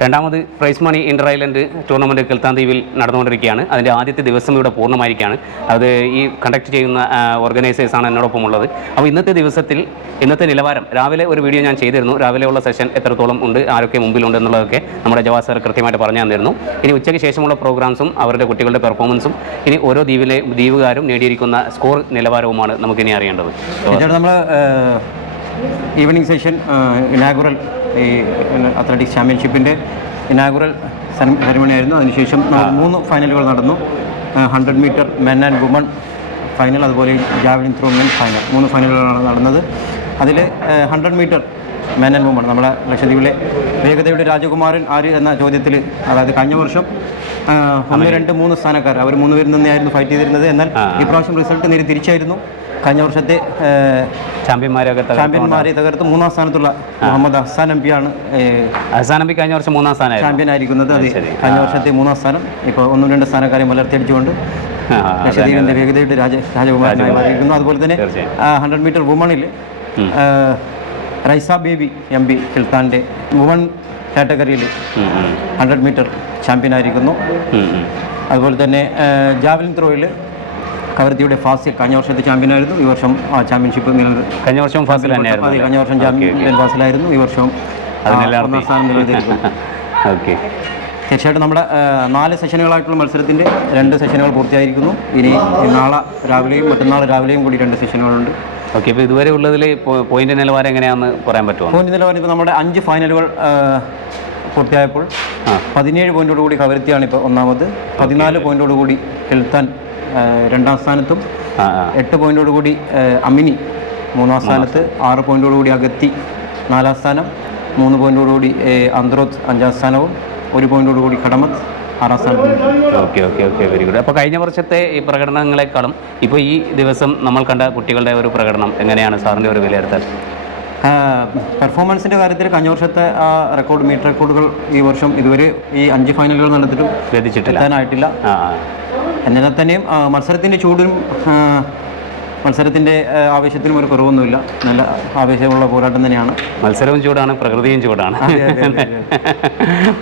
രണ്ടാമത് prize money inter island tournament Kiltan ദ്വീപിൽ നടന്നുകൊണ്ടിരിക്കുകയാണ്. അതിൻ്റെ ആദ്യത്തെ ദിവസം ഇവിടെ പൂർണ്ണമായിരിക്കുകയാണ്. അത് ഈ കണ്ടക്ട് ചെയ്യുന്ന ഓർഗനൈസേഴ്സാണ് എന്നോടൊപ്പം ഉള്ളത്. അപ്പോൾ ഇന്നത്തെ നിലവാരം രാവിലെ ഒരു വീഡിയോ ഞാൻ ചെയ്തിരുന്നു. രാവിലെയുള്ള സെഷൻ എത്രത്തോളം ഉണ്ട്, ആരൊക്കെ മുമ്പിലുണ്ട് എന്നുള്ളതൊക്കെ നമ്മുടെ ജവാസ് സർ കൃത്യമായിട്ട് പറഞ്ഞു തന്നിരുന്നു. ഇനി ഉച്ചയ്ക്ക് ശേഷമുള്ള പ്രോഗ്രാംസും അവരുടെ കുട്ടികളുടെ പെർഫോമൻസും ഇനി ഓരോ ദ്വീപുകാരും നേടിയിരിക്കുന്ന സ്കോർ നിലവാരവുമാണ് നമുക്കിനി അറിയേണ്ടത്. നമ്മൾ ഈവനിങ് സെഷൻ ഇനാഗുറൽ ഈ അത്ലറ്റിക്സ് ചാമ്പ്യൻഷിപ്പിൻ്റെ ഇനാഗുറൽ സെറമണി ആയിരുന്നു. അതിനുശേഷം 3 ഫൈനലുകൾ നടന്നു. 100 metre men and women final, അതുപോലെ ജാവലിൻ ത്രോ മെൻ ഫൈനൽ, 3 ഫൈനലുകളാണ് നടന്നത്. അതിൽ 100 മീറ്റർ മെൻ ആൻഡ് വുമൺ നമ്മുടെ ലക്ഷദ്വീപിലെ വേഗതയുടെ രാജകുമാരൻ ആര് എന്ന ചോദ്യത്തിൽ, അതായത് കഴിഞ്ഞ വർഷം 1, 2, 3 സ്ഥാനക്കാർ അവർ 3 പേരിൽ നിന്നായിരുന്നു ഫൈറ്റ് ചെയ്തിരുന്നത്. എന്നാൽ ഇപ്രാവശ്യം റിസൾട്ട് നേരെ തിരിച്ചായിരുന്നു. കഴിഞ്ഞ വർഷത്തെ ചാമ്പ്യന്മാരെ തകർത്ത് 3-ാം സ്ഥാനത്തുള്ള മുഹമ്മദ് ഹസാൻ എംപിയാണ്. ഹസാൻ എംപി കഴിഞ്ഞ വർഷം 3-ാം സ്ഥാനം ചാമ്പ്യൻ ആയിരിക്കുന്നത്. അത് കഴിഞ്ഞ വർഷത്തെ 3-ാം സ്ഥാനം ഇപ്പോൾ 1-2 സ്ഥാനക്കാരെ മലർത്തിയടിച്ചുകൊണ്ട് ലക്ഷദ്വീപിൻ്റെ വേഗതയുടെ രാജകുമാരനായി മാറിയിരിക്കുന്നു. അതുപോലെ തന്നെ 100 മീറ്റർ വുമണിൽ റൈസ ബേബി എംപി കിൽത്താൻ്റെ വുമൺ കാറ്റഗറിയിൽ 100 മീറ്റർ ചാമ്പ്യനായിരിക്കുന്നു. അതുപോലെ തന്നെ ജാവലിൻ ത്രോയിൽ കവർത്തിയുടെ ഫാസിൽ കഴിഞ്ഞ വർഷത്തെ ചാമ്പ്യനായിരുന്നു. ഈ വർഷം ആ ചാമ്പ്യൻഷിപ്പ് കഴിഞ്ഞ വർഷം ചാമ്പ്യൻ ഫാസിലായിരുന്നു. ഈ വർഷം 1-ാം സ്ഥാനം നിലനിർത്തിയിരിക്കുന്നു. തീർച്ചയായിട്ടും നമ്മുടെ 4 സെഷനുകളായിട്ടുള്ള മത്സരത്തിൻ്റെ 2 സെഷനുകൾ പൂർത്തിയായിരിക്കുന്നു. ഇനി നാളെ രാവിലെയും മറ്റന്നാൾ രാവിലെയും കൂടി 2 സെഷനുകളുണ്ട്. ഓക്കെ, അപ്പോൾ ഇതുവരെ ഉള്ളതിൽ പോയിന്റ് നിലവാരം എങ്ങനെയാണെന്ന് പറയാൻ പറ്റുമോ? പോയിന്റ് നിലവാരം ഇപ്പോൾ നമ്മുടെ 5 ഫൈനലുകൾ പൂർത്തിയായപ്പോൾ 17 പോയിന്റോടുകൂടി കവരത്തിയാണ് ഇപ്പോൾ ഒന്നാമത്, 14 പോയിന്റോടുകൂടി കിൽത്താൻ 2-ാം സ്ഥാനത്തും, 8 പോയിന്റോടുകൂടി അമിനി 3-ാം സ്ഥാനത്ത്, 6 പോയിന്റോടുകൂടി അഗത്തി 4-ാം സ്ഥാനം, 3 പോയിന്റോടുകൂടി അന്ത്രോത്ത് 5-ാം സ്ഥാനവും, 1 പോയിന്റോടുകൂടി കടമത്ത് 6-ാം സ്ഥാനത്തും. Okay very good. അപ്പോൾ കഴിഞ്ഞ വർഷത്തെ ഈ പ്രകടനങ്ങളെക്കാളും ഇപ്പോൾ ഈ ദിവസം നമ്മൾ കണ്ട കുട്ടികളുടെ ഒരു പ്രകടനം എങ്ങനെയാണ് സാറിൻ്റെ ഒരു വിലയിരുത്തൽ? പെർഫോമൻസിൻ്റെ കാര്യത്തിൽ കഴിഞ്ഞ വർഷത്തെ മീറ്റർ റെക്കോർഡുകൾ ഈ വർഷം ഇതുവരെ ഈ 5 ഫൈനലുകൾ നടന്നിട്ടും എത്താനായിട്ടില്ല. എന്നാൽ തന്നെയും മത്സരത്തിൻ്റെ ചൂടിനും മത്സരത്തിൻ്റെ ആവേശത്തിനും ഒരു കുറവൊന്നുമില്ല. നല്ല ആവേശമുള്ള പോരാട്ടം തന്നെയാണ്. മത്സരവും ചൂടാണ്, പ്രകൃതിയും ചൂടാണ്.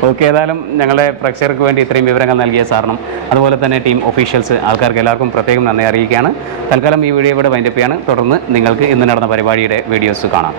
ഓക്കെ, ഏതായാലും ഞങ്ങളുടെ പ്രേക്ഷകർക്ക് വേണ്ടി ഇത്രയും വിവരങ്ങൾ നൽകിയ സാറിനും അതുപോലെ തന്നെ ടീം ഒഫീഷ്യൽസ് ആൾക്കാർക്ക് എല്ലാവർക്കും പ്രത്യേകം നന്ദി അറിയിക്കുകയാണ്. തൽക്കാലം ഈ വീഡിയോ ഇവിടെ വൈൻഡപ്പ് ചെയ്യാണ്. തുടർന്ന് നിങ്ങൾക്ക് ഇന്ന് നടന്ന പരിപാടിയുടെ വീഡിയോസ് കാണാം.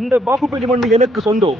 இந்த பாகுபலி மண்ணு எனக்கு சொந்தம்.